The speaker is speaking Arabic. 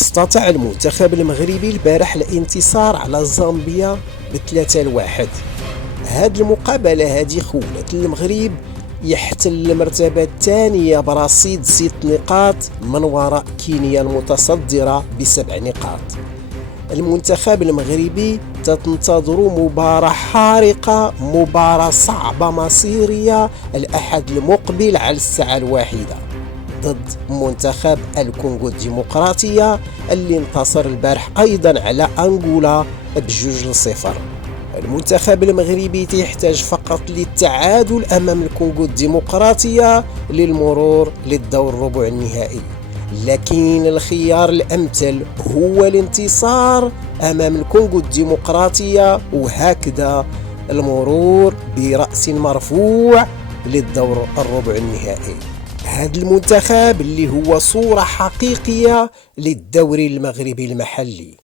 استطاع المنتخب المغربي البارح الانتصار على زامبيا ب3-1. هاد المقابلة هادي خولت المغرب يحتل المرتبة الثانية برصيد 6 نقاط من وراء كينيا المتصدرة ب7 نقاط. المنتخب المغربي تنتظر مباراة حارقة، مباراة صعبة مصيرية الأحد المقبل على الساعة 1 ضد منتخب الكونغو الديمقراطية اللي انتصر البارح أيضا على أنغولا ب2-0. المنتخب المغربي يحتاج فقط للتعادل أمام الكونغو الديمقراطية للمرور للدور الربع النهائي، لكن الخيار الأمثل هو الانتصار أمام الكونغو الديمقراطية، وهكذا المرور برأس مرفوع للدور الربع النهائي. هذا المنتخب اللي هو صورة حقيقية للدوري المغربي المحلي.